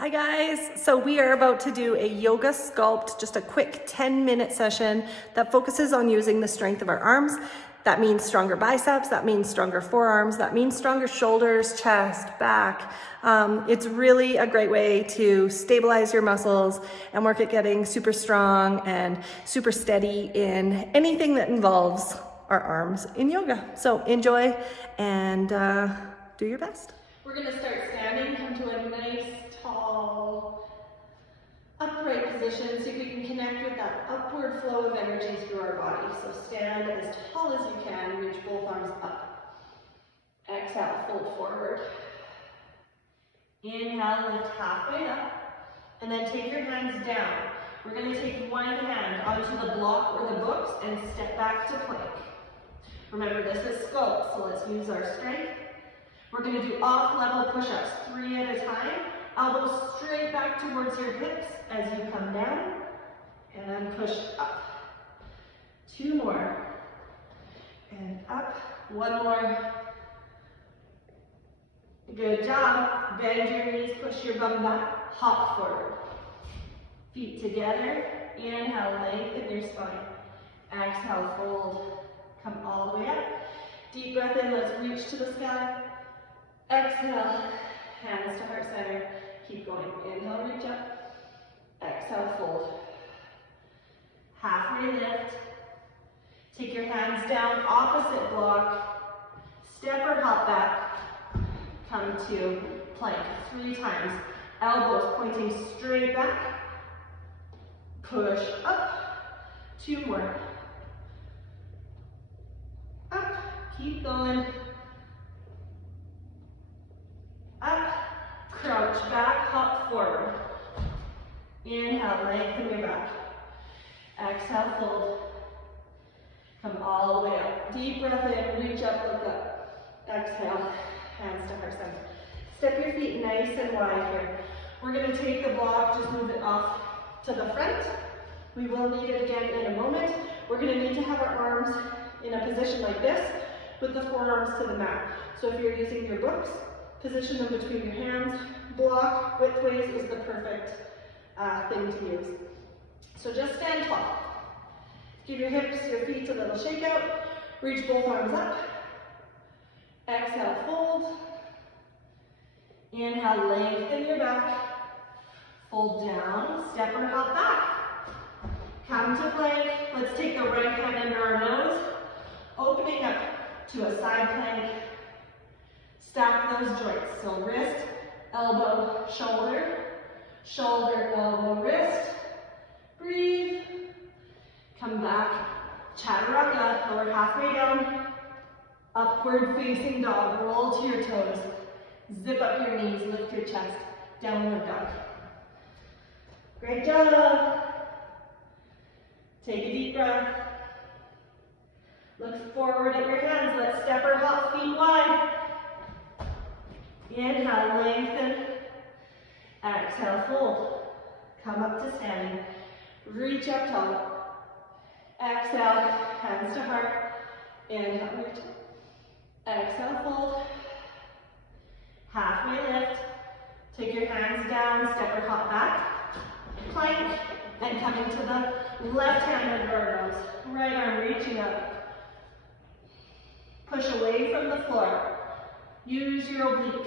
Hi guys, so we are about to do a yoga sculpt, just a quick 10-minute session that focuses on using the strength of our arms. That means stronger biceps, that means stronger forearms, that means stronger shoulders, chest, back. It's really a great way to stabilize your muscles and work at getting super strong and super steady in anything that involves our arms in yoga. So enjoy and do your best. We're going to start standing, come to a nice, tall, upright position. See if we can connect with that upward flow of energy through our body. So stand as tall as you can, reach both arms up. Exhale, fold forward. Inhale, lift halfway up, and then take your hands down. We're going to take one hand onto the block or the books and step back to plank. Remember, this is sculpt, so let's use our strength. We're going to do off-level push-ups, 3 at a time. Elbows straight back towards your hips as you come down and push up. 2 more. And up. 1 more. Good job. Bend your knees, push your bum back, hop forward. Feet together. Inhale, lengthen your spine. Exhale, fold. Come all the way up. Deep breath in, let's reach to the sky. Exhale, hands to heart center. Keep going. Inhale, reach up. Exhale, fold. Halfway lift. Take your hands down, opposite block. Step or hop back. Come to plank 3 times. Elbows pointing straight back. Push up. 2 more. Up. Keep going. Up, crouch back, hop forward. Inhale, lengthen your back. Exhale, fold. Come all the way up. Deep breath in, reach up, look up. Exhale, hands to heart center. Step your feet nice and wide here. We're going to take the block, just move it off to the front. We will need it again in a moment. We're going to need to have our arms in a position like this with the forearms to the mat. So if you're using your books, position them between your hands. Block widthways is the perfect thing to use. So just stand tall. Give your hips, your feet a little shake out. Reach both arms up. Exhale, fold. Inhale, lengthen your back. Fold down, step or hop back. Come to plank. Let's take the right hand under our nose, opening up to a side plank. Stack those joints, so wrist, elbow, shoulder, shoulder, elbow, wrist. Breathe. Come back. Chaturanga, lower halfway down. Upward facing dog, roll to your toes. Zip up your knees, lift your chest. Downward dog. Great job. Take a deep breath. Look forward at your hands. Let's step or hop, feet wide. Inhale, lengthen. Exhale, fold. Come up to standing. Reach up tall. Exhale, hands to heart. Inhale, reach up. Exhale, fold. Halfway lift. Take your hands down, step or hop back. Plank, and coming to the left hand under our nose. Right arm reaching up. Push away from the floor. Use your obliques.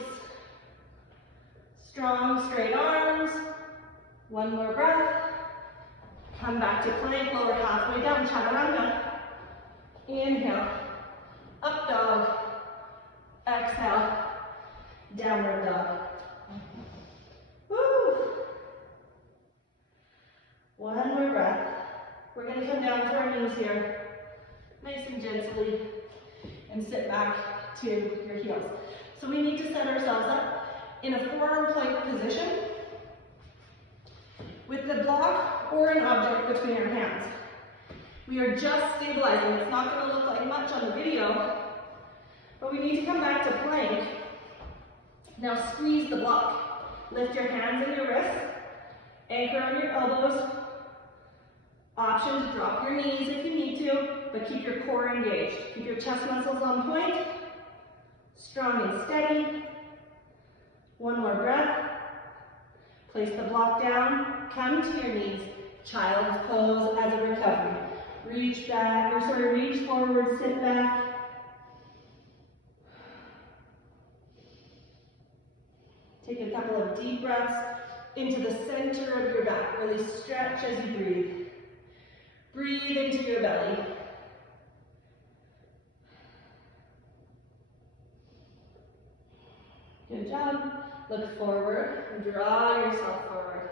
Strong, straight arms. 1 more breath. Come back to plank, lower halfway down, chaturanga. Inhale, up dog. Exhale, downward dog. Woo. 1 more breath. We're going to come down to our knees here, nice and gently, and sit back to your heels. So we need to set ourselves up in a forearm plank position with the block or an object between our hands. We are just stabilizing. It's not going to look like much on the video, but we need to come back to plank. Now squeeze the block. Lift your hands and your wrists. Anchor on your elbows. Option to drop your knees if you need to, but keep your core engaged. Keep your chest muscles on point. Strong and steady. 1 more breath. Place the block down, come to your knees. Child's pose as a recovery. Reach back, reach forward, sit back. Take a couple of deep breaths into the center of your back. Really stretch as you breathe. Breathe into your belly. Good job. Look forward and draw yourself forward.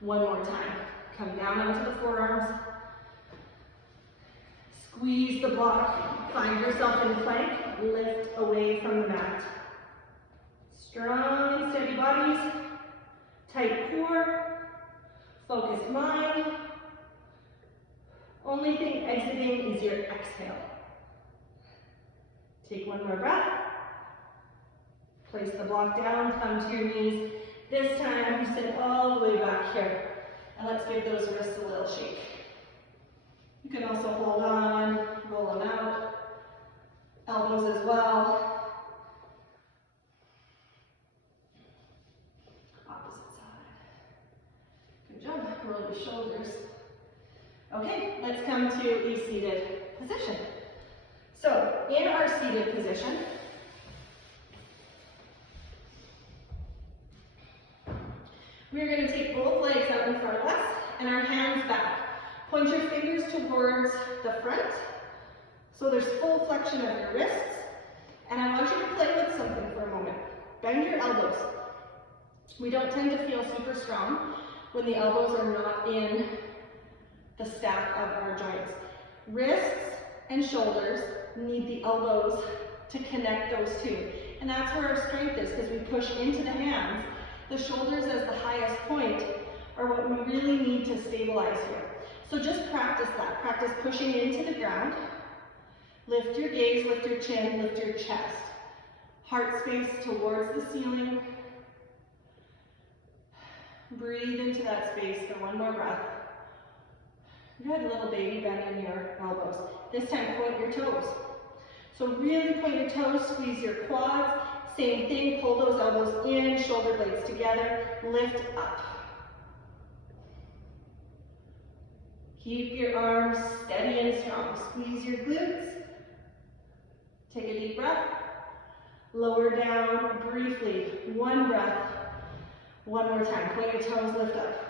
One more time. Come down onto the forearms. Squeeze the block. Find yourself in plank. Lift away from the mat. Strong and steady bodies. Tight core. Focused mind. Only thing exiting is your exhale. Take one more breath. Place the block down, come to your knees. This time, you sit all the way back here. And let's give those wrists a little shake. You can also hold on, roll them out. Elbows as well. Opposite side. Good job, roll your shoulders. Okay, let's come to a seated position. So, in our seated position, we're going to take both legs out in front of us and our hands back. Point your fingers towards the front, so there's full flexion of your wrists. And I want you to play with something for a moment. Bend your elbows. We don't tend to feel super strong when the elbows are not in the stack of our joints. Wrists and shoulders need the elbows to connect those two. And that's where our strength is, because we push into the hands. The shoulders as the highest point are what we really need to stabilize here. So just practice that. Practice pushing into the ground. Lift your gaze, lift your chin, lift your chest. Heart space towards the ceiling. Breathe into that space for one more breath. Good, little baby, bend in your elbows. This time, point your toes. So really point your toes, squeeze your quads. Same thing, pull those elbows in, shoulder blades together, lift up. Keep your arms steady and strong. Squeeze your glutes. Take a deep breath. Lower down briefly. One breath. One more time. Point your toes, lift up.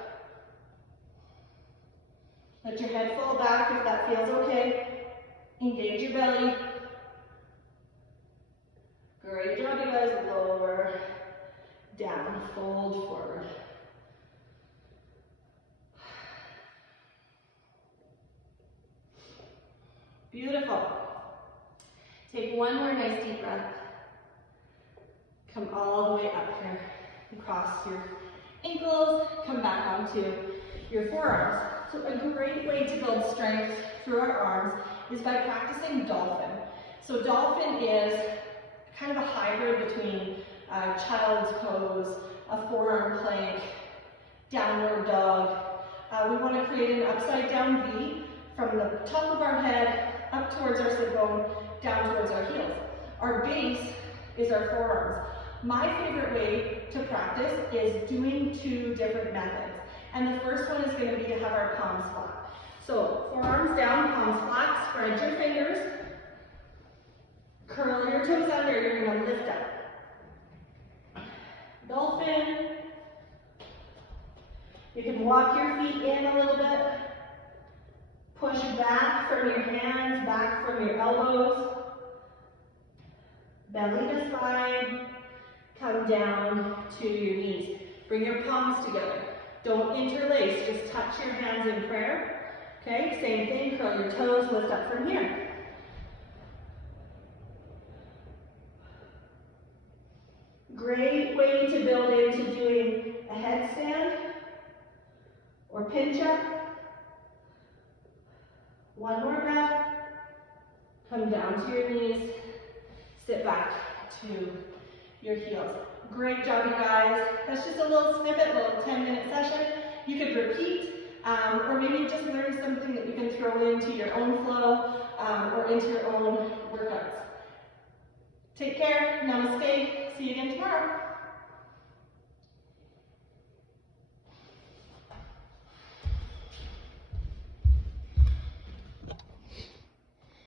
Let your head fall back if that feels okay. Engage your belly. Great job, you guys. Lower, down, fold forward. Beautiful. Take one more nice deep breath. Come all the way up here. Cross your ankles. Come back onto your forearms. So a great way to build strength through our arms is by practicing dolphin. So dolphin is kind of a hybrid between child's pose, a forearm plank, downward dog. We want to create an upside down V from the top of our head up towards our sit bone, down towards our heels. Our base is our forearms. My favorite way to practice is doing two different methods. And the first one is going to be to have our palms flat. So forearms down, palms flat, spread your fingers. Curl your toes under, you're going to lift up. Dolphin. You can walk your feet in a little bit. Push back from your hands, back from your elbows. Belly to side. Come down to your knees. Bring your palms together. Don't interlace, just touch your hands in prayer. Okay, same thing, curl your toes, lift up from here. Great way to build into doing a headstand or pinch up. One more breath. Come down to your knees. Sit back to your heels. Great job, you guys. That's just a little snippet, a little 10-minute session. You could repeat, or maybe just learn something that you can throw into your own flow or into your own workouts. Take care. Namaste. See you again tomorrow.